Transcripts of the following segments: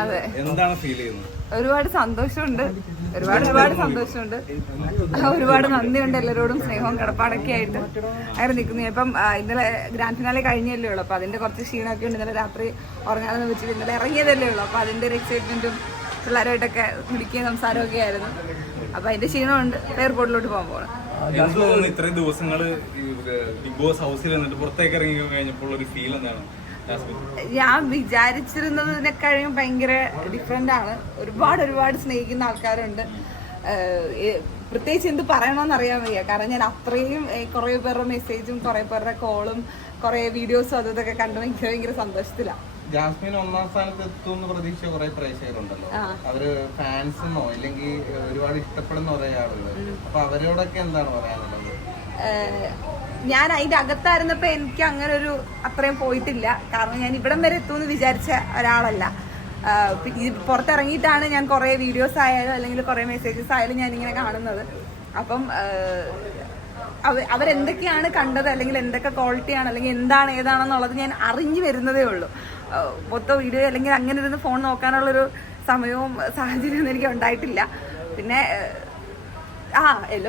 അതെ. എന്താണ് ഫീൽ ചെയ്യുന്നത്? ഒരുപാട് സന്തോഷമുണ്ട്. ഒരുപാട് ഒരുപാട് സന്തോഷമുണ്ട്. ഒരുപാട് നന്ദിയുണ്ട് എല്ലാവരോടും സ്നേഹവും കടപ്പാടൊക്കെ ആയിട്ട്. അങ്ങനെ നിൽക്കുന്നു. ഇപ്പം ഇന്നലെ ഗ്രാൻഡ് ഫിനാലെ കഴിഞ്ഞല്ലേ ഉള്ളൂ. അപ്പൊ അതിന്റെ കുറച്ച് ക്ഷീണമൊക്കെ ഉണ്ട്. ഇന്നലെ രാത്രി ഉറങ്ങാതെ വെച്ചിട്ട് ഇന്നലെ ഇറങ്ങിയതല്ലേ ഉള്ളൂ. അപ്പൊ അതിന്റെ ഒരു എക്സൈറ്റ്മെന്റും പിള്ളേരുമായിട്ടൊക്കെ വിളിക്കുകയും സംസാരമൊക്കെ ആയിരുന്നു. അപ്പൊ അതിന്റെ ക്ഷീണമുണ്ട്. എയർപോർട്ടിലോട്ട് പോകാൻ പോകണം എന്ത് തോന്നുന്നു ഇത്രയും ദിവസങ്ങൾ ബിഗ് ബോസ് ഹൗസിൽ നിന്നിട്ട് പുറത്തേക്ക് ഇറങ്ങി കഴിഞ്ഞപ്പോൾ ഒരു ഫീൽ എന്താണ്? ഞാൻ വിചാരിച്ചിരുന്നതിനെക്കാളും ഭയങ്കര ഡിഫറെന്റ് ആണ്. ഒരുപാട് ഒരുപാട് സ്നേഹിക്കുന്ന ആൾക്കാരുണ്ട്. പ്രത്യേകിച്ച് എന്ത് പറയണമെന്ന് അറിയാൻ വയ്യ. കാരണം ഞാൻ അത്രയും കുറേ പേരുടെ മെസ്സേജും കുറേ പേരുടെ കോളും കുറേ വീഡിയോസും അതും ഇതൊക്കെ കണ്ട് ഭയങ്കര ഭയങ്കര സന്തോഷത്തിലാണ് ജാസ്മിൻ ഒന്നാം സ്ഥാനത്ത് എത്തുമെന്ന് പ്രതീക്ഷ കുറെ പ്രേക്ഷകരുണ്ടല്ലോ. അവർ ഫാൻസെന്നോ ഇല്ലെങ്കിൽ ഒരുപാട് ഇഷ്ടപ്പെടുന്ന കുറെ ആളുകൾ അപ്പൊ അവരോടൊക്കെ എന്താണ് പറയാനുള്ളത്? ഞാൻ അതിന്റെ അകത്തായിരുന്നപ്പോ എനിക്ക് അങ്ങനെ ഒരു അത്രയും പോയിട്ടില്ല. കാരണം ഞാൻ ഇവിടം വരെ എത്തുമെന്ന് വിചാരിച്ച ഒരാളല്ല. പുറത്തിറങ്ങിയിട്ടാണ് ഞാൻ കുറേ വീഡിയോസ് ആയാലും അല്ലെങ്കിൽ കുറേ മെസ്സേജസ് ആയാലും ഞാൻ ഇങ്ങനെ കാണുന്നത്. അപ്പം അവരെന്തൊക്കെയാണ് കണ്ടത്? അല്ലെങ്കിൽ എന്തൊക്കെ ക്വാളിറ്റിയാണ് അല്ലെങ്കിൽ എന്താണ് ഏതാണെന്നുള്ളത് ഞാൻ അറിഞ്ഞു വരുന്നതേ ഉള്ളൂ. മൊത്തം വീഡിയോ അല്ലെങ്കിൽ അങ്ങനെ ഇരുന്ന് ഫോൺ നോക്കാനുള്ളൊരു സമയവും സാഹചര്യമൊന്നും എനിക്ക് ഉണ്ടായിട്ടില്ല. പിന്നെ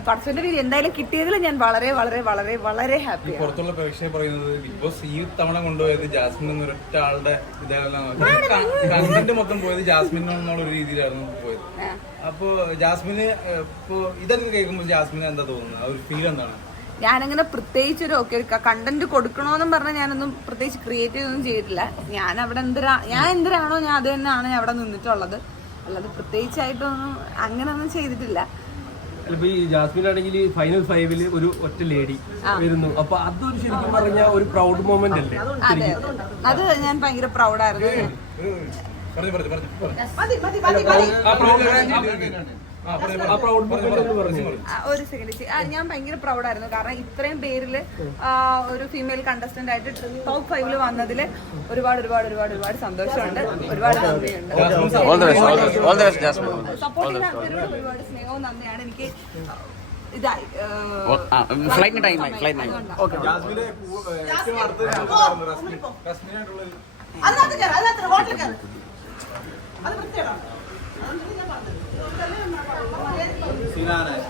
പടച്ചോന്റെ വീഡിയോ എന്തായാലും കിട്ടിയതിൽ ഞാൻ വളരെ വളരെ വളരെ വളരെ ഹാപ്പി പുറത്തുള്ള പ്രേക്ഷകർ പറയുന്നത് ബിഗ് ബോസ് ഈ തവണ കൊണ്ടുപോയത് ജാസ്മിൻ എന്ന ഒരൊറ്റ ആളുടെ ഇതായിരുന്നു മൊത്തം പോയത് ജാസ്മിൻ എന്നുള്ള ഒരു രീതിയിലായിരുന്നു പോയത്. അപ്പോ ജാസ്മിന് ഇപ്പോ ഇതൊക്കെ കേൾക്കുമ്പോൾ ജാസ്മിന് എന്താ തോന്നുന്നത്? ആ ഒരു ഫീൽ എന്താണ്? ഞാനങ്ങനെ പ്രത്യേകിച്ച് ഒരു ഓക്കെ കണ്ടന്റ് കൊടുക്കണോന്നും പറഞ്ഞാൽ ഞാനൊന്നും പ്രത്യേകിച്ച് ക്രിയേറ്റ് ഒന്നും ചെയ്തിട്ടില്ല. ഞാൻ അവിടെ എന്തിനാ ഞാൻ എന്തിനാണോ ഞാൻ അത് തന്നെയാണ് ഞാൻ അവിടെ നിന്നിട്ടുള്ളത്. അല്ലാതെ പ്രത്യേകിച്ചായിട്ടൊന്നും അങ്ങനെയൊന്നും ചെയ്തിട്ടില്ല. ഇപ്പൊ ഈ ജാസ്മിൻ ആണെങ്കിൽ ഫൈനൽ ഫൈവിൽ ഒരു ഒറ്റ ലേഡി വരുന്നു. അപ്പൊ അതൊരു ശരിക്കും പറഞ്ഞ ഒരു പ്രൗഡ് മൊമെന്റ് അല്ലേ? അതെ അത്. ഞാൻ ഭയങ്കര പ്രൗഡായിരുന്നു ഒരു സെക്കൻഡ് ഞാൻ ഭയങ്കര പ്രൗഡായിരുന്നു കാരണം ഇത്രയും പേരിൽ ഒരു ഫീമെയിൽ കണ്ടസ്റ്റന്റ് ആയിട്ട് ടോപ്പ് ഫൈവിൽ വന്നതിൽ ഒരുപാട് ഒരുപാട് ഒരുപാട് ഒരുപാട് സന്തോഷമുണ്ട്. ഒരുപാട് നന്ദിയുണ്ട്. സപ്പോർട്ട് ചെയ്യുന്ന ആൾക്കാരോട് ഒരുപാട് സ്നേഹവും നന്ദിയാണ്. എനിക്ക് ഫ്ലൈറ്റ് ഇതായി ഫ്ലൈറ്റിന് ടൈമായി ഫ്ലൈറ്റിന് ജാസ്മിനെ കൂ- ഏഹ്, ഏറ്റവും അടുത്ത് നിൽക്കുന്നതായിരുന്നു റസ്മിൻ. റസ്മിനായിട്ടുള്ള ഒരു അതിനകത്ത് കയറ്, അതിനകത്ത് ഹോട്ടലിൽ കയറ്. അത് വൃത്തിയാണ് അതുകൊണ്ടാണ് ഞാൻ പറഞ്ഞത്. శ్రీనారాయణ.